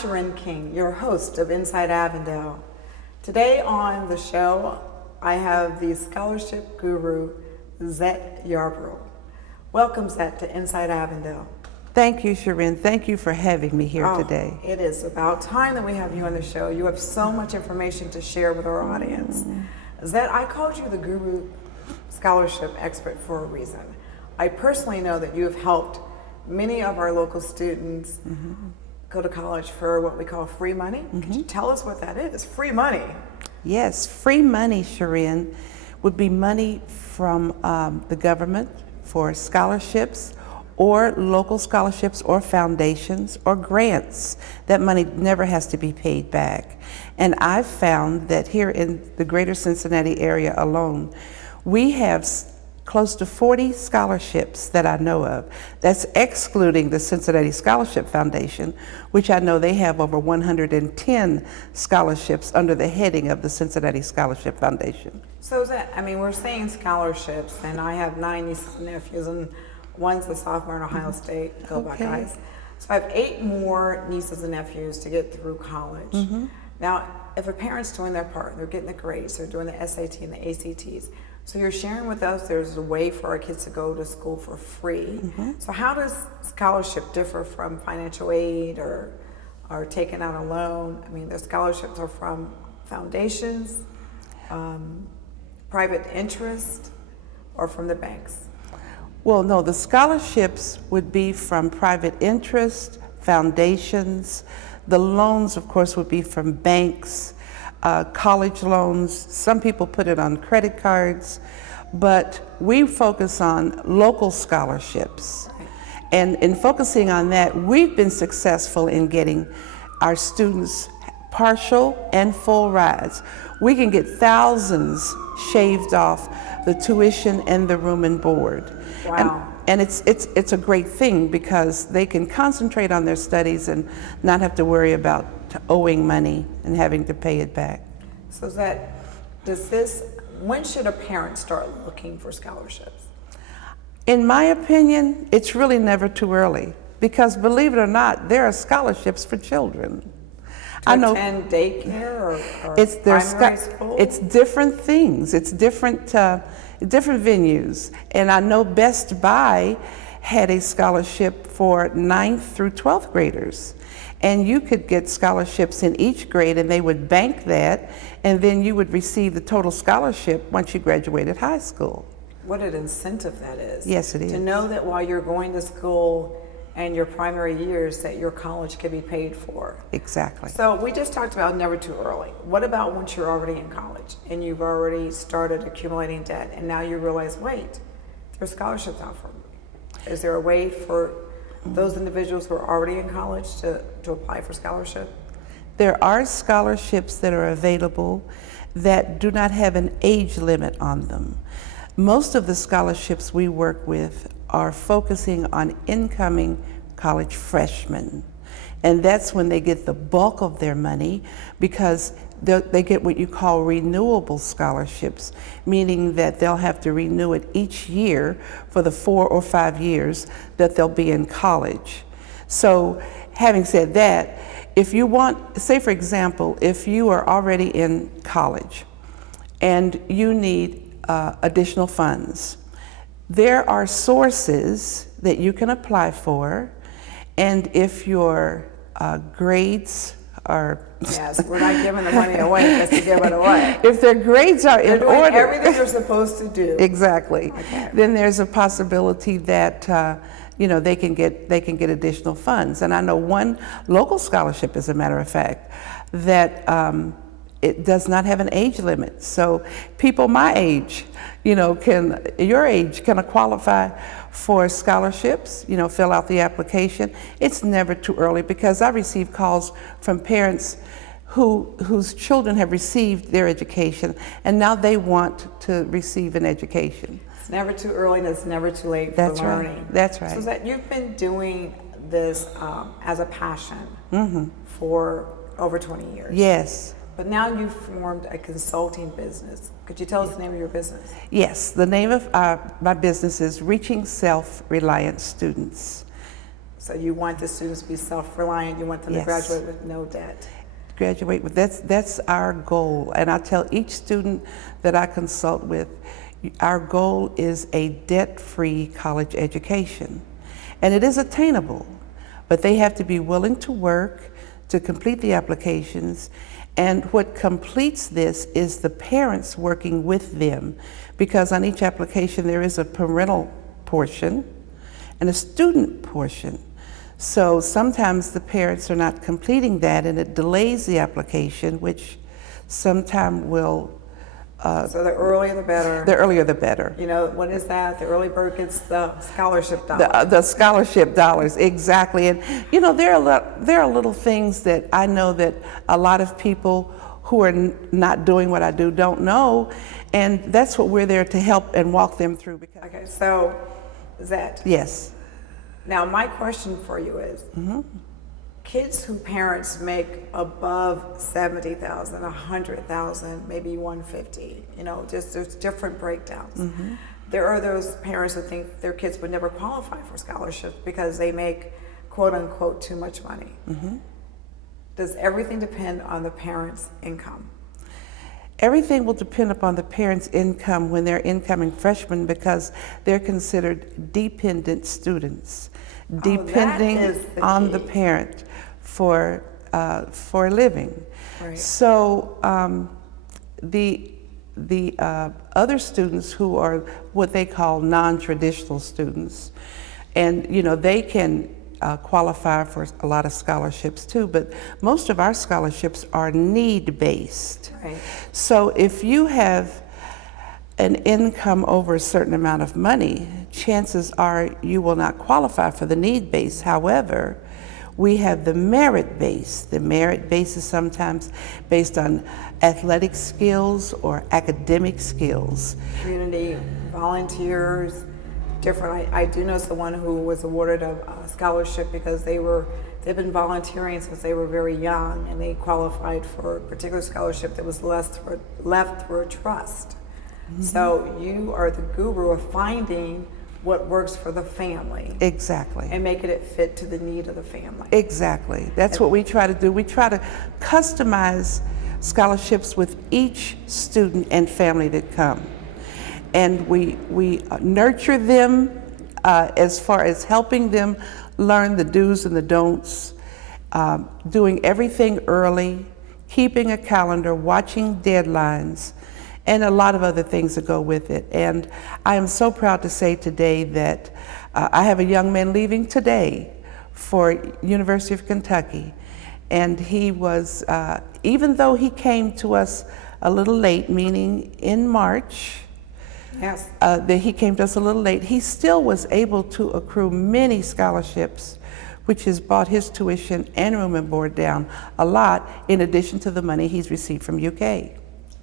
Sharen King, your host of Inside Avondale. Today on the show, I have the scholarship guru, Zett Yarbough. Welcome, Zett, to Inside Avondale. Thank you, Sharen. Thank you for having me here today. It is about time that we have you on the show. You have so much information to share with our audience. Zett, I called you the guru scholarship expert for a reason. I personally know that you have helped many of our local students go to college for what we call free money. Could you tell us what that is? Free money. Yes, free money, Sharen, would be money from the government for scholarships or local scholarships or foundations or grants. That money never has to be paid back. And I've found that here in the greater Cincinnati area alone, we have close to 40 scholarships that I know of. That's excluding the Cincinnati Scholarship Foundation, which I know they have over 110 scholarships under the heading of the Cincinnati Scholarship Foundation. So Zett, I mean, we're saying scholarships, and I have 9 nieces and nephews, and one's a sophomore in Ohio State. Go Buckeyes. So I have 8 more nieces and nephews to get through college. Now, if a parent's doing their part, they're getting the grades, they're doing the SAT and the ACTs, so you're sharing with us there's a way for our kids to go to school for free. So how does scholarship differ from financial aid or taking out a loan? I mean, the scholarships are from foundations, private interest, or from the banks? Well, no, the scholarships would be from private interest, foundations. The loans, of course, would be from banks, college loans. Some people put it on credit cards, but we focus on local scholarships. And in focusing on that, we've been successful in getting our students partial and full rides. We can get thousands shaved off the tuition and the room and board. Wow. And it's a great thing because they can concentrate on their studies and not have to worry about owing money and having to pay it back. So Zett, when should a parent start looking for scholarships? In my opinion, it's really never too early because believe it or not, there are scholarships for children. To attend daycare or it's primary school? It's different things. It's different venues. And I know Best Buy had a scholarship for 9th through 12th graders. And you could get scholarships in each grade and they would bank that and then you would receive the total scholarship once you graduated high school. What an incentive that is. Yes, it is. To know that while you're going to school and your primary years that your college can be paid for. Exactly. So we just talked about never too early. What about once you're already in college and you've already started accumulating debt and now you realize, wait, there's scholarships out for me. Is there a way for those individuals who are already in college to apply for scholarship? There are scholarships that are available that do not have an age limit on them. Most of the scholarships we work with are focusing on incoming college freshmen. And that's when they get the bulk of their money because they get what you call renewable scholarships, meaning that they'll have to renew it each year for the 4 or 5 years that they'll be in college. So having said that, if you want, say for example, if you are already in college and you need additional funds, there are sources that you can apply for, and if your grades are... Yes, we're not giving the money away just to give it away. If their grades are in doing order... everything you're supposed to do. Exactly. Okay. Then there's a possibility that they can get additional funds. And I know one local scholarship, as a matter of fact, that it does not have an age limit. So people my age, your age can qualify for scholarships, fill out the application. It's never too early because I receive calls from parents whose children have received their education and now they want to receive an education. It's never too early and it's never too late for learning. Right. That's right. So that you've been doing this as a passion for over 20 years. Yes. But now you've formed a consulting business. Could you tell us the name of your business? Yes, the name of my business is Reaching Self-Reliant Students. So you want the students to be self-reliant. You want them to Yes. graduate with no debt. Graduate with, that's our goal. And I tell each student that I consult with, our goal is a debt-free college education. And it is attainable, but they have to be willing to work, to complete the applications. And what completes this is the parents working with them, because on each application there is a parental portion and a student portion. So sometimes the parents are not completing that, and it delays the application, which sometime will. So the earlier the better. The earlier the better. You know, what is that? The early bird gets the scholarship dollar. The scholarship dollars, exactly. And you know, there are little things that I know that a lot of people who are not doing what I do don't know, and that's what we're there to help and walk them through. Because Okay, so Zett. yes. Now my question for you is, kids whose parents make above 70,000, 100,000, maybe 150, you know, just there's different breakdowns. There are those parents who think their kids would never qualify for scholarships because they make quote unquote too much money. Does everything depend on the parents' income? Everything will depend upon the parents' income when they're incoming freshmen, because they're considered dependent students, depending on the parent for a living. Right. So the other students who are what they call non-traditional students, and you know, they can qualify for a lot of scholarships too, but most of our scholarships are need-based. Right. So if you have an income over a certain amount of money, chances are you will not qualify for the need-based. However, we have the merit-based. The merit-based is sometimes based on athletic skills or academic skills. Community volunteers, different. I do know someone who was awarded a scholarship because they've been volunteering since they were very young, and they qualified for a particular scholarship that was left through a trust. So you are the guru of finding what works for the family. Exactly. And making it fit to the need of the family. Exactly. That's what we try to do. We try to customize scholarships with each student and family that come. And we nurture them as far as helping them learn the do's and the don'ts, doing everything early, keeping a calendar, watching deadlines, and a lot of other things that go with it. And I am so proud to say today that I have a young man leaving today for University of Kentucky. And he was, even though he came to us a little late, meaning in March, Yes. that he came to us a little late, he still was able to accrue many scholarships, which has brought his tuition and room and board down a lot, in addition to the money he's received from UK.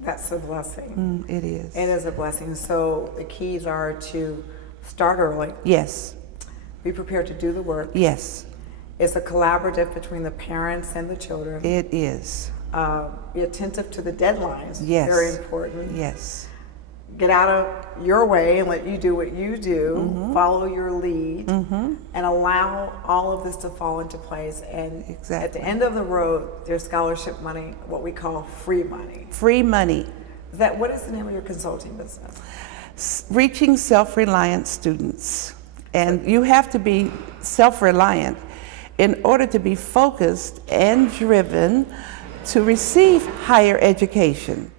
That's a blessing. It is. It is a blessing. So the keys are to start early, Yes. be prepared to do the work. Yes. It's a collaborative between the parents and the children. It is. Be attentive to the deadlines. Yes. Very important. Yes. Get out of your way and let you do what you do. Follow your lead, and allow all of this to fall into place. And at the end of the road, there's scholarship money, what we call free money. Free money. What is the name of your consulting business? Reaching Self-Reliant Students. And you have to be self-reliant in order to be focused and driven to receive higher education.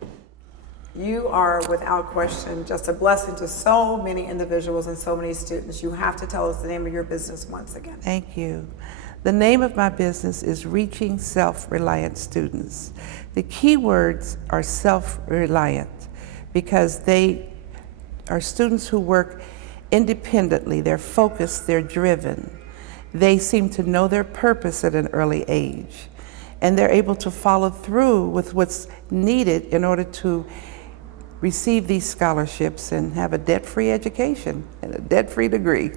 You are, without question, just a blessing to so many individuals and so many students. You have to tell us the name of your business once again. Thank you. The name of my business is Reaching Self-Reliant Students. The key words are self-reliant, because they are students who work independently. They're focused, they're driven. They seem to know their purpose at an early age, and they're able to follow through with what's needed in order to receive these scholarships and have a debt-free education and a debt-free degree.